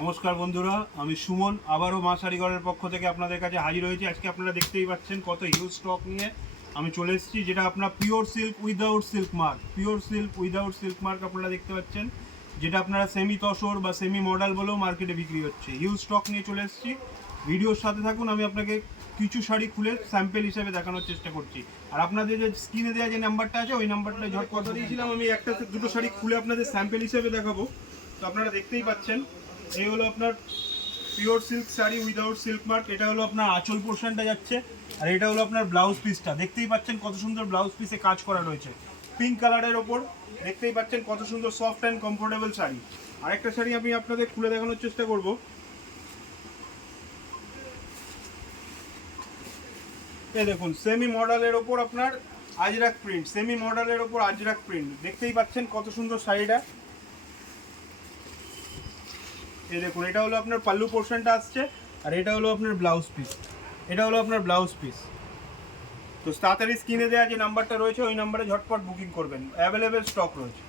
নমস্কার বন্ধুরা, আমি সুমন আবারও মা শাড়িঘরের পক্ষ থেকে আপনাদের কাছে হাজির হয়েছি। আজকে আপনারা দেখতেই পাচ্ছেন কত হিউজ স্টক নিয়ে আমি চলে এসেছি, যেটা আপনার pure silk without silk mark, pure silk without silk mark আপনারা দেখতে পাচ্ছেন, যেটা আপনারা সেমি তসর বা সেমি মডেল বলেও মার্কেটে বিক্রি হচ্ছে। হিউজ স্টক নিয়ে চলে এসেছি, ভিডিওর সাথে থাকুন। আমি আপনাকে কিছু শাড়ি খুলে স্যাম্পেল হিসেবে দেখানোর চেষ্টা করছি। আর আপনাদের যে স্ক্রিনে দেওয়া যে নাম্বারটা আছে ওই নাম্বারটা ঝট কথা দিয়েছিলাম, আমি একটা দুটো শাড়ি খুলে আপনাদের স্যাম্পেল হিসেবে দেখাবো। তো আপনারা দেখতেই পাচ্ছেন, এই হলো আপনার pure silk sari without silk mark. এটা হলো আপনার আঁচল পোর্শনটা যাচ্ছে, আর এটা হলো আপনার ব্লাউজ পিসটা। দেখতেই পাচ্ছেন কত সুন্দর ব্লাউজ পিসে কাজ করা রয়েছে পিঙ্ক কালারের ওপর। দেখতেই পাচ্ছেন কত সুন্দর সফট অ্যান্ড কমফোর্টেবল শাড়ি। আরেকটা শাড়ি আমি আপনাদের খুলে দেখানোর চেষ্টা করব। এই দেখুন, সেমি মডেলের ওপর আপনার আজরাক প্রিন্ট, সেমি মডেলের ওপর আজরাক প্রিন্ট। দেখতেই পাচ্ছেন কত সুন্দর শাড়িটা। এই দেখুন, এটা হলো আপনার পাল্লু পোর্শনটা আসছে, আর এটা হলো আপনার ব্লাউজ পিস। এটা হলো আপনার ব্লাউজ পিস। তো তাড়াতাড়ি স্ক্রিনে দেওয়া যে নাম্বারটা রয়েছে ওই নাম্বারে ঝটপট বুকিং করবেন, অ্যাভেলেবেল স্টক রয়েছে।